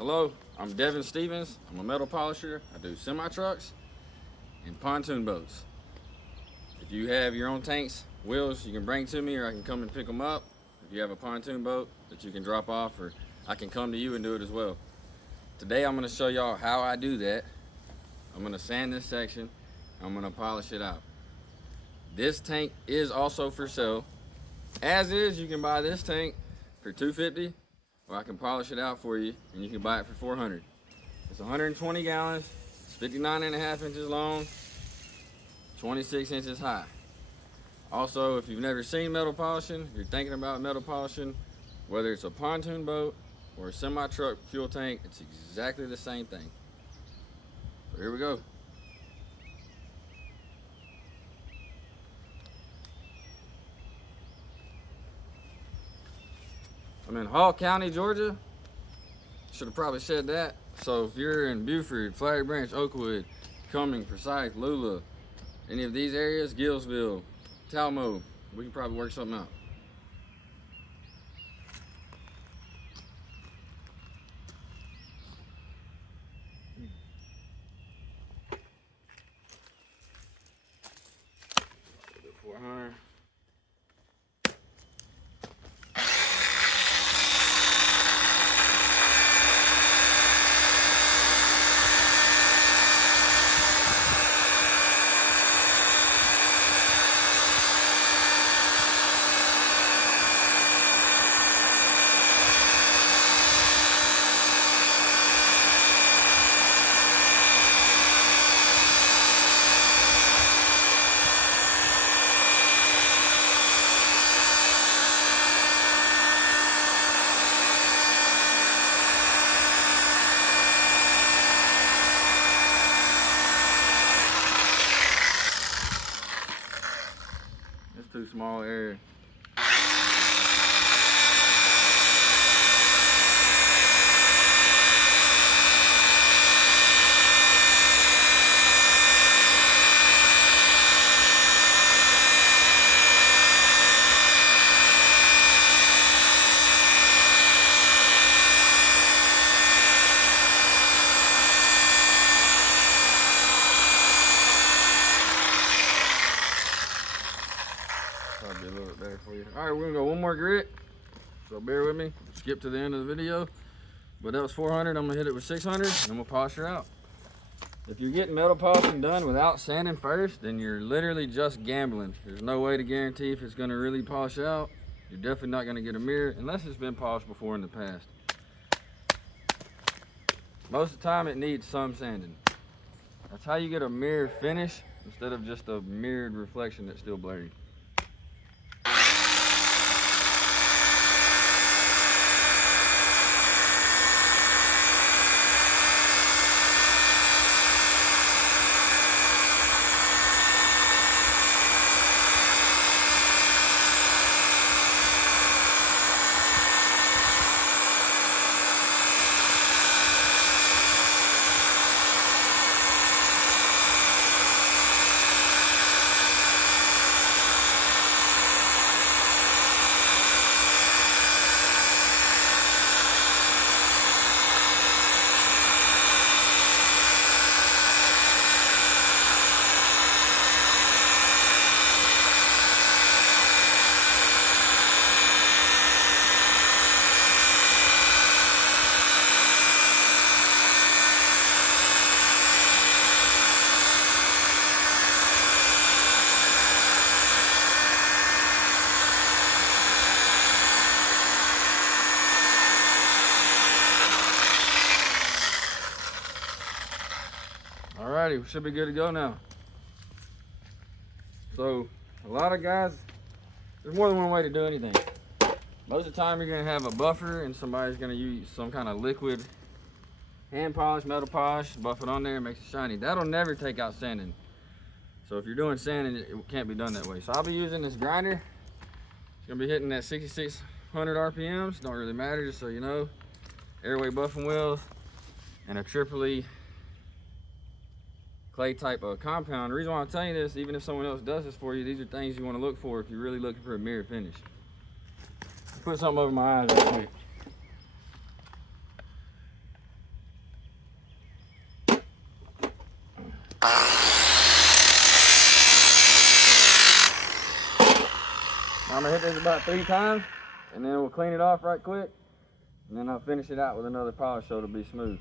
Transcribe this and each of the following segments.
Hello, I'm Devin Stevens. I'm a metal polisher. I do semi-trucks and pontoon boats. If you have your own tanks, wheels, you can bring to me or I can come and pick them up. If you have a pontoon boat that you can drop off, or I can come to you and do it as well. Today I'm going to show y'all how I do that. I'm going to sand this section. I'm going to polish it out. This tank is also for sale. As is, you can buy this tank for $250, or I can polish it out for you and you can buy it for $400. It's 120 gallons, it's 59.5 inches long, 26 inches high. Also, if you've never seen metal polishing, if you're thinking about metal polishing, whether it's a pontoon boat or a semi-truck fuel tank, it's exactly the same thing. So here we go. I'm in Hall County, Georgia. Should have probably said that. So if you're in Buford, Flowery Branch, Oakwood, Cumming, Forsyth, Lula, any of these areas, Gillsville, Talmo, we can probably work something out. Too small area. Probably a little bit better for you. All right, we're gonna go one more grit. So bear with me. Skip to the end of the video. But that was 400. I'm gonna hit it with 600, and I'm gonna polish her out. If you're getting metal polishing done without sanding first, then you're literally just gambling. There's no way to guarantee if it's gonna really polish out. You're definitely not gonna get a mirror unless it's been polished before in the past. Most of the time, it needs some sanding. That's how you get a mirror finish instead of just a mirrored reflection that's still blurry. Alrighty, we should be good to go now. So, a lot of guys, there's more than one way to do anything. Most of the time you're gonna have a buffer and somebody's gonna use some kind of liquid hand polish, metal polish, buff it on there, makes it shiny. That'll never take out sanding. So if you're doing sanding, it can't be done that way. So I'll be using this grinder. It's gonna be hitting at 6,600 RPMs, don't really matter, just so you know. Airway buffing wheels and a triple clay type of compound. The reason why I'm telling you this, even if someone else does this for you, these are things you want to look for if you're really looking for a mirror finish. Put something over my eyes real quick. cut this about 3 times, and then we'll clean it off right quick, and then I'll finish it out with another polish so it'll be smooth.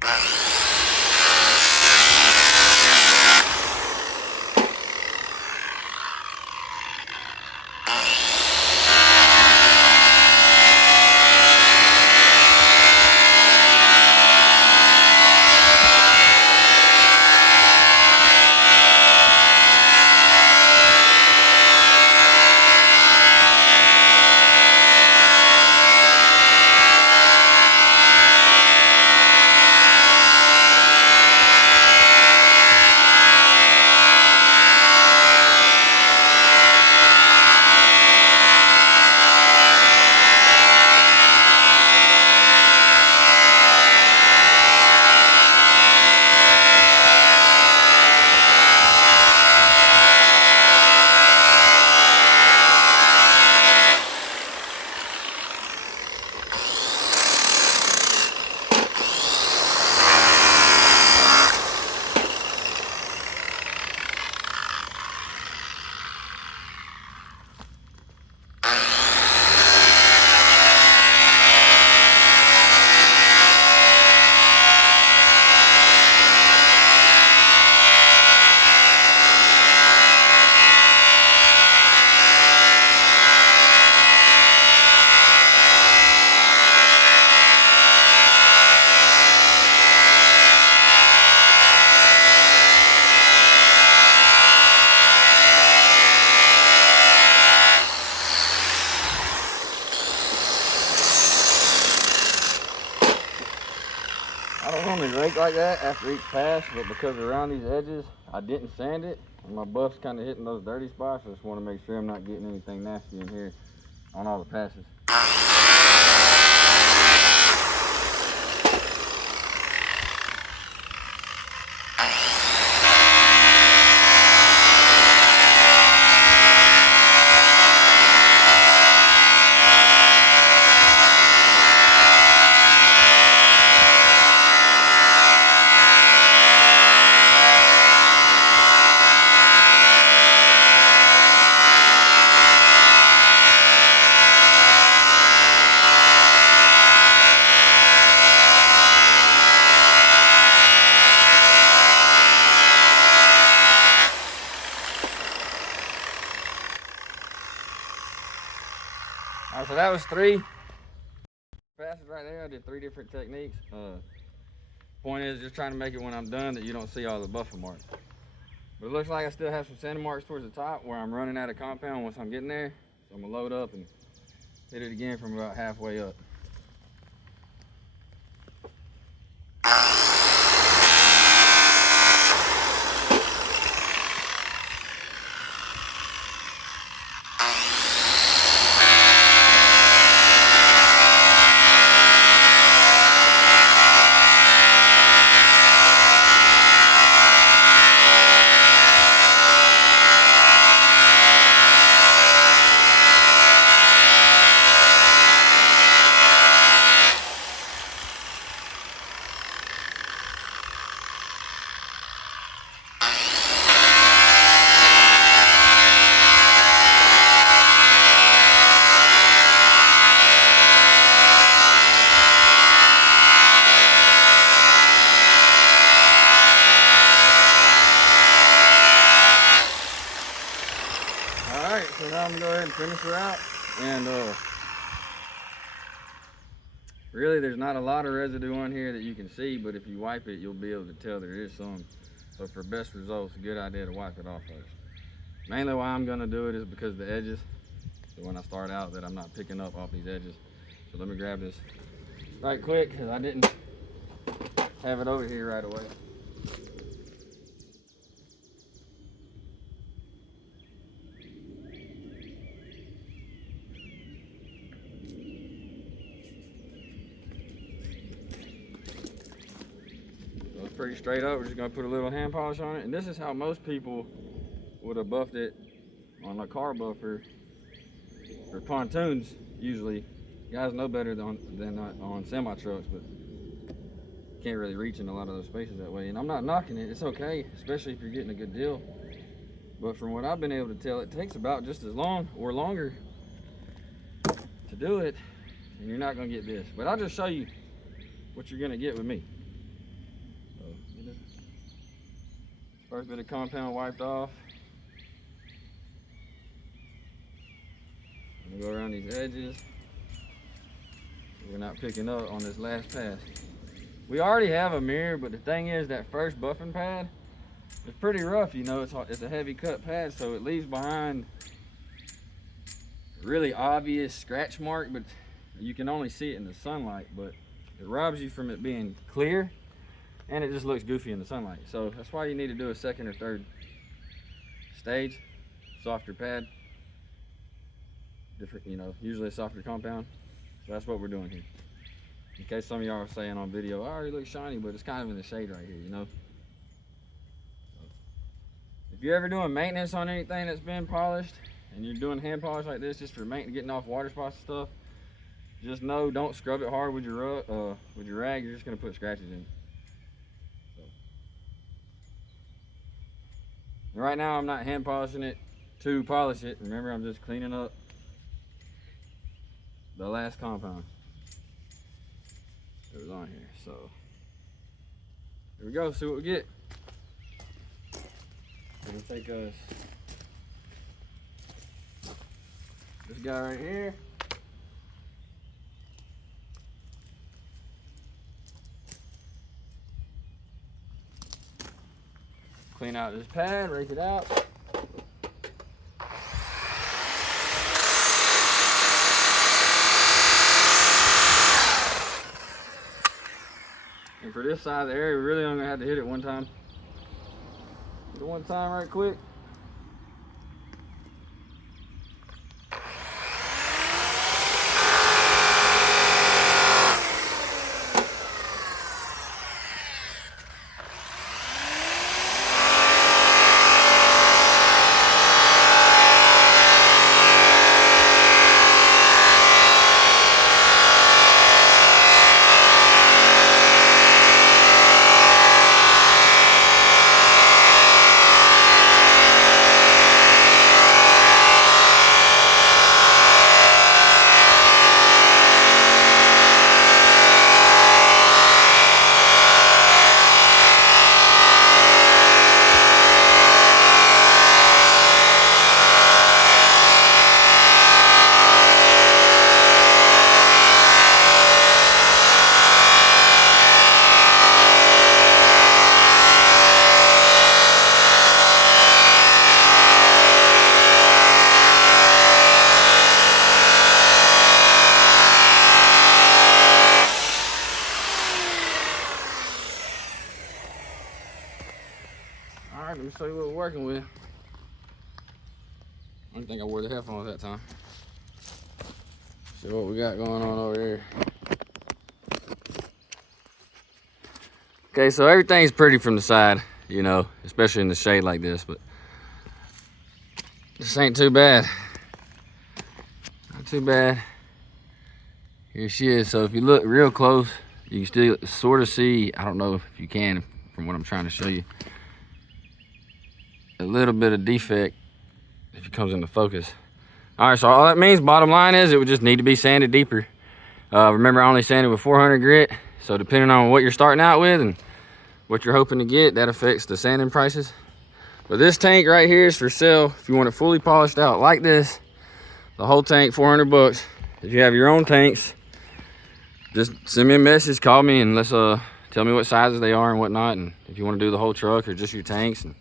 I don't normally rake like that after each pass, but because around these edges, I didn't sand it, and my buff's kind of hitting those dirty spots. I just want to make sure I'm not getting anything nasty in here on all the passes. Alright, so that was 3 passes right there. I did 3 different techniques. Point is just trying to make it when I'm done that you don't see all the buffer marks. But it looks like I still have some sanding marks towards the top where I'm running out of compound once I'm getting there. So I'm gonna load up and hit it again from about halfway up. Alright, so now I'm gonna go ahead and finish her out. And really there's not a lot of residue on here that you can see, but if you wipe it, you'll be able to tell there is some. So for best results, a good idea to wipe it off first. Mainly why I'm gonna do it is because the edges. So when I start out that I'm not picking up off these edges. So let me grab this right quick because I didn't have it over here right away. So it's pretty straight up. We're just gonna put a little hand polish on it. And this is how most people would have buffed it on a car buffer for pontoons usually. You guys know better than on semi trucks, but can't really reach in a lot of those spaces that way. And I'm not knocking it, it's okay, especially if you're getting a good deal. But from what I've been able to tell, it takes about just as long or longer do it, and you're not gonna get this. But I'll just show you what you're gonna get with me. So, first bit of compound wiped off. I'm gonna go around these edges. We're not picking up on this last pass. We already have a mirror, but the thing is that first buffing pad is pretty rough, you know. It's a heavy cut pad, so it leaves behind a really obvious scratch mark, but you can only see it in the sunlight, but it robs you from it being clear, and it just looks goofy in the sunlight. So that's why you need to do a second or third stage, softer pad, different, you know, usually a softer compound. So that's what we're doing here. In case some of y'all are saying on video, oh, it looks shiny, but it's kind of in the shade right here, you know. So, if you're ever doing maintenance on anything that's been polished, and you're doing hand polish like this just for maintenance, getting off water spots and stuff, just know, don't scrub it hard with your rag. You're just gonna put scratches in it. So. And right now I'm not hand polishing it to polish it. Remember, I'm just cleaning up the last compound that was on here. So here we go, see what we get. It'll take us this guy right here. Clean out this pad, rake it out. And for this side of the area, we really only gonna have to hit it one time. Hit it one time right quick. Alright, let me show you what we're working with. I don't think I wore the headphones that time. See what we got going on over here. Okay, so everything's pretty from the side, you know, especially in the shade like this, but this ain't too bad. Not too bad. Here she is. So if you look real close, you can still sort of see, I don't know if you can from what I'm trying to show you, a little bit of defect if it comes into focus. All right, so all that means, bottom line is, it would just need to be sanded deeper. Remember, I only sanded with 400 grit, so depending on what you're starting out with and what you're hoping to get, that affects the sanding prices. But this tank right here is for sale if you want it fully polished out like this. The whole tank, 400 bucks. If you have your own tanks, just send me a message, call me, and let's tell me what sizes they are and whatnot, and if you want to do the whole truck or just your tanks, and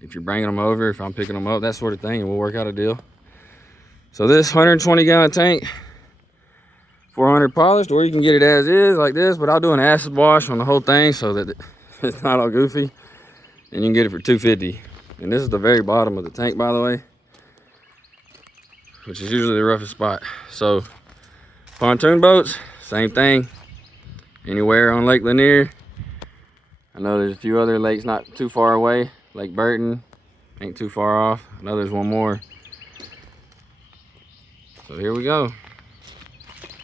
if you're bringing them over, if I'm picking them up, that sort of thing, and we'll work out a deal. So this 120 gallon tank, 400 polished, or you can get it as is like this, but I'll do an acid wash on the whole thing so that it's not all goofy, and you can get it for $250. And this is the very bottom of the tank, by the way, which is usually the roughest spot. So pontoon boats, same thing. Anywhere on Lake Lanier. I know there's a few other lakes not too far away. Lake Burton ain't too far off. I know there's one more. So here we go.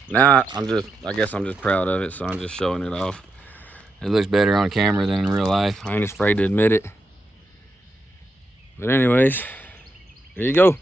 Now I guess I'm just proud of it, so I'm just showing it off. It looks better on camera than in real life. I ain't afraid to admit it. But anyways, there you go.